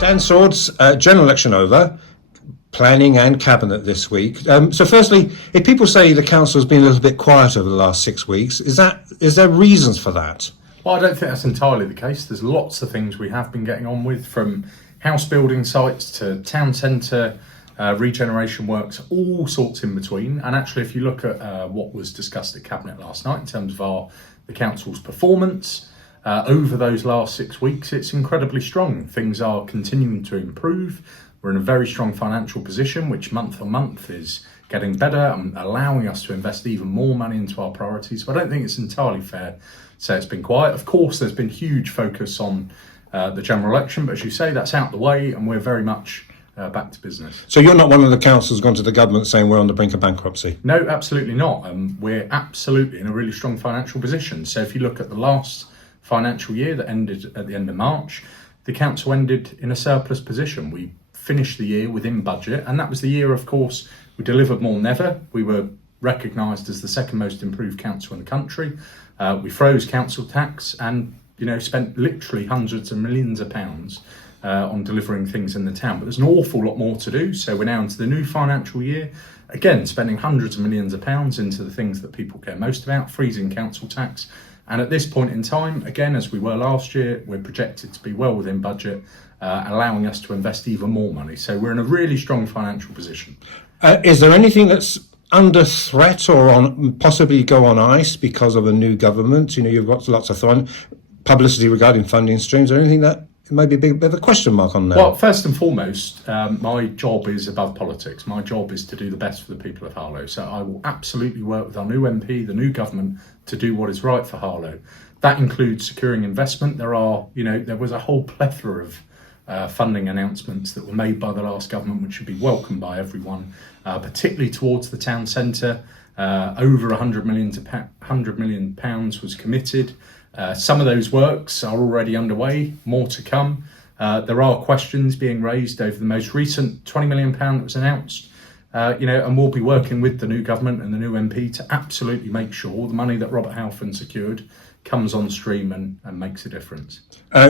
Dan Swords, general election over, planning and cabinet this week. So firstly, if people say the council's been a little bit quiet over the last 6 weeks, is there reasons for that? Well, I don't think that's entirely the case. There's lots of things we have been getting on with, from house building sites to town centre, regeneration works, all sorts in between. And actually, if you look at what was discussed at Cabinet last night in terms of the council's performance over those last 6 weeks, it's incredibly strong. Things are continuing to improve. We're in a very strong financial position, which month on month is getting better and allowing us to invest even more money into our priorities. So I don't think it's entirely fair to say it's been quiet. Of course, there's been huge focus on the general election, but as you say, that's out the way and we're very much back to business. So you're not one of the councils gone to the government saying we're on the brink of bankruptcy? No, absolutely not. We're absolutely in a really strong financial position. So if you look at the last financial year that ended at the end of March, the council ended in a surplus position. We finished the year within budget, and that was the year, of course, we delivered more than ever. We were recognised as the second most improved council in the country. We froze council tax and spent literally hundreds of millions of pounds on delivering things in the town. But there's an awful lot more to do. So we're now into the new financial year, again, spending hundreds of millions of pounds into the things that people care most about, freezing council tax. And at this point in time, again, as we were last year, we're projected to be well within budget, allowing us to invest even more money. So we're in a really strong financial position. Is there anything that's under threat or possibly go on ice because of a new government? You've got lots of publicity regarding funding streams. Or anything that maybe a bit of a question mark on that? Well, first and foremost, my job is above politics. My job is to do the best for the people of Harlow. So I will absolutely work with our new MP, the new government, to do what is right for Harlow. That includes securing investment. There was a whole plethora of funding announcements that were made by the last government, which should be welcomed by everyone, particularly towards the town centre. Over £100 million was committed. Some of those works are already underway, more to come. There are questions being raised over the most recent £20 million that was announced. And we'll be working with the new government and the new MP to absolutely make sure the money that Robert Halfon secured comes on stream and makes a difference.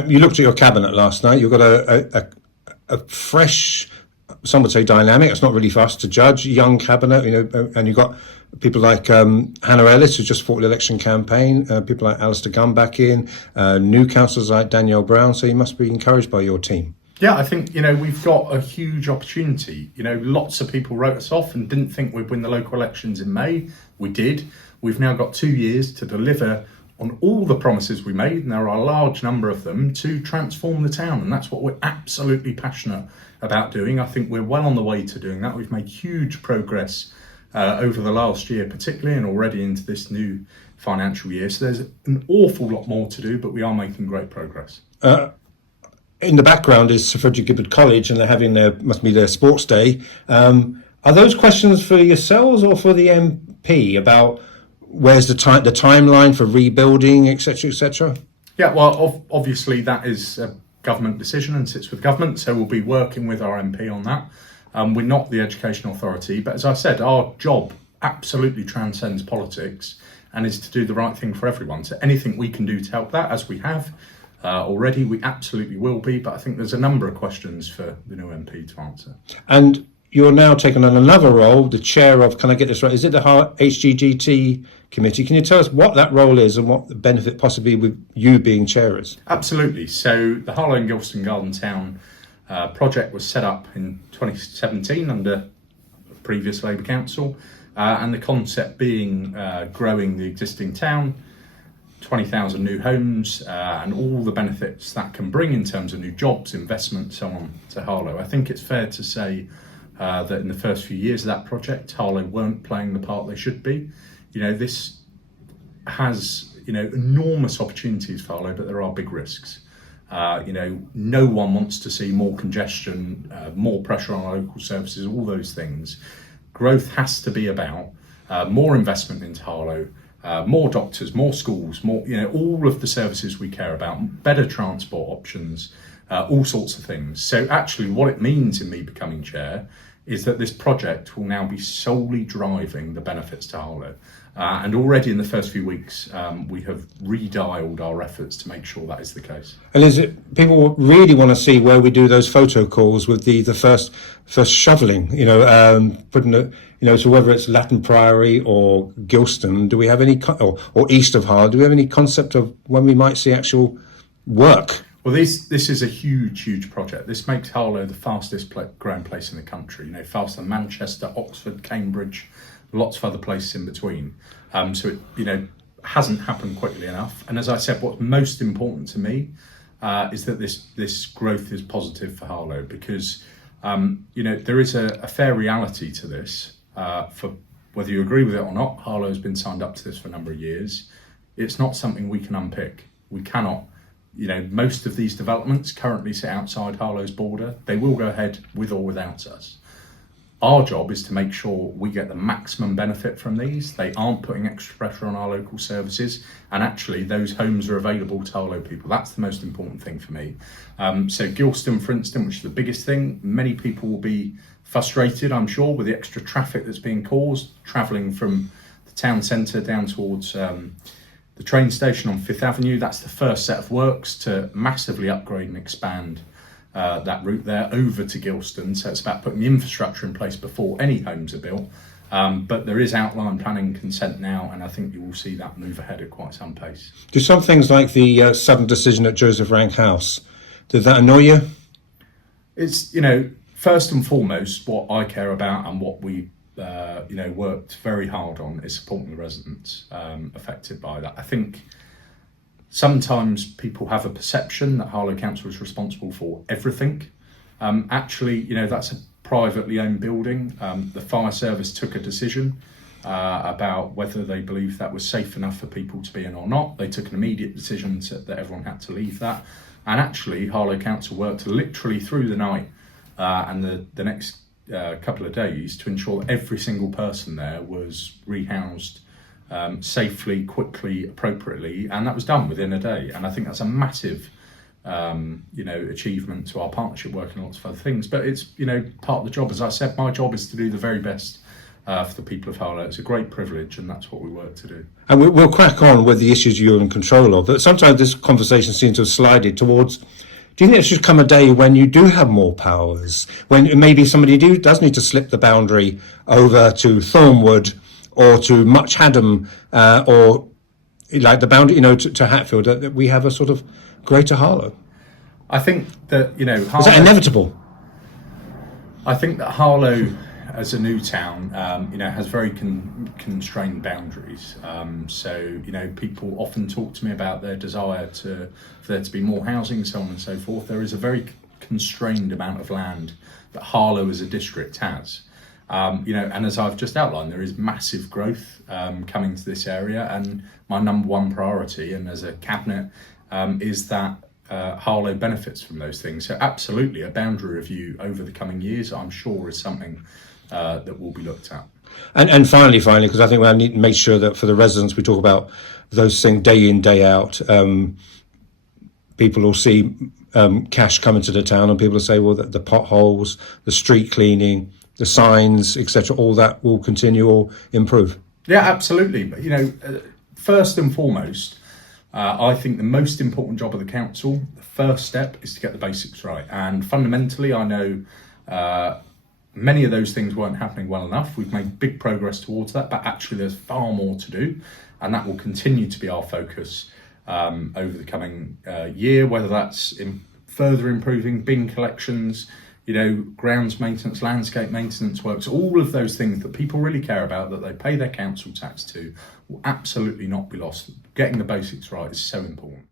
You looked at your cabinet last night. You've got a fresh, some would say dynamic. It's not really for us to judge. Young cabinet, and you've got people like Hannah Ellis, who just fought the election campaign. People like Alistair Gunn back in. New councillors like Danielle Brown. So you must be encouraged by your team. Yeah, I think, we've got a huge opportunity. Lots of people wrote us off and didn't think we'd win the local elections in May. We did. We've now got 2 years to deliver on all the promises we made, and there are a large number of them, to transform the town. And that's what we're absolutely passionate about doing. I think we're well on the way to doing that. We've made huge progress over the last year, particularly, and already into this new financial year. So there's an awful lot more to do, but we are making great progress. In the background is Sir Frederick Gibbard College, and they're having must be their sports day. Are those questions for yourselves or for the MP about where's the timeline for rebuilding, etc., etc.? Yeah, well, obviously that is a government decision and sits with government, so we'll be working with our MP on that. We're not the education authority, but as I said, our job absolutely transcends politics and is to do the right thing for everyone. So anything we can do to help that, as we have already, we absolutely will be. But I think there's a number of questions for the new MP to answer. And you're now taking on another role, the chair of, can I get this right, is it the HGGT committee? Can you tell us what that role is and what the benefit possibly with you being chair is? Absolutely. So the Harlow and Gilston Garden Town project was set up in 2017 under a previous Labour Council, and the concept being growing the existing town, 20,000 new homes, and all the benefits that can bring in terms of new jobs, investment, so on to Harlow. I think it's fair to say that in the first few years of that project, Harlow weren't playing the part they should be. This has, enormous opportunities for Harlow, but there are big risks. No one wants to see more congestion, more pressure on local services, all those things. Growth has to be about more investment into Harlow, more doctors, more schools, more, all of the services we care about, better transport options, all sorts of things. So actually what it means in me becoming chair is that this project will now be solely driving the benefits to Harlow. And already in the first few weeks, we have redialed our efforts to make sure that is the case. And is it people really want to see where we do those photo calls with the first shoveling? Putting it, so whether it's Latin Priory or Gilston, do we have any or east of Harlow? Do we have any concept of when we might see actual work? Well, this is a huge project. This makes Harlow the fastest growing place in the country. Faster than Manchester, Oxford, Cambridge, lots of other places in between. So it hasn't happened quickly enough. And as I said, what's most important to me is that this growth is positive for Harlow, because there is a fair reality to this. For whether you agree with it or not, Harlow has been signed up to this for a number of years. It's not something we can unpick. We cannot. Most of these developments currently sit outside Harlow's border. They will go ahead with or without us. Our job is to make sure we get the maximum benefit from these. They aren't putting extra pressure on our local services, and actually those homes are available to Harlow people. That's the most important thing for me. So Gilston, for instance, which is the biggest thing, many people will be frustrated, I'm sure, with the extra traffic that's being caused, travelling from the town centre down towards the train station on 5th Avenue. That's the first set of works to massively upgrade and expand that route there over to Gilston. So it's about putting the infrastructure in place before any homes are built. But there is outline planning consent now, and I think you will see that move ahead at quite some pace. Do some things like the sudden decision at Joseph Rank House, did that annoy you? It's, first and foremost, what I care about and what we worked very hard on is supporting the residents affected by that. I think sometimes people have a perception that Harlow Council is responsible for everything. Actually, that's a privately owned building. The fire service took a decision about whether they believed that was safe enough for people to be in or not. They took an immediate decision that everyone had to leave that. And actually, Harlow Council worked literally through the night and the next couple of days to ensure that every single person there was rehoused safely, quickly, appropriately, and that was done within a day. And I think that's a massive achievement to our partnership work and lots of other things. But it's part of the job. As I said, my job is to do the very best for the people of Harlow. It's a great privilege, and that's what we work to do. And we'll crack on with the issues you're in control of. But sometimes this conversation seems to have slided towards, do you think there should come a day when you do have more powers, when maybe somebody does need to slip the boundary over to Thornwood or to Much Haddam or like the boundary, to Hatfield, that we have a sort of greater Harlow? I think that, Harlow, is that inevitable? I think that Harlow, as a new town, has very constrained boundaries. So people often talk to me about their desire for there to be more housing, so on and so forth. There is a very constrained amount of land that Harlow as a district has. And as I've just outlined, there is massive growth coming to this area, and my number one priority, and as a cabinet, is that Harlow benefits from those things. So absolutely, a boundary review over the coming years, I'm sure, is something that will be looked at. And finally, because I think we need to make sure that for the residents, we talk about those things day in, day out. People will see cash coming to the town, and people will say, well, the potholes, the street cleaning, the signs, etc., all that will continue or improve. Yeah, absolutely. But first and foremost, I think the most important job of the council, the first step, is to get the basics right. And fundamentally, I know many of those things weren't happening well enough. We've made big progress towards that, but actually there's far more to do, and that will continue to be our focus over the coming year, whether that's in further improving bin collections, grounds maintenance, landscape maintenance works, all of those things that people really care about, that they pay their council tax to, will absolutely not be lost. Getting the basics right is so important.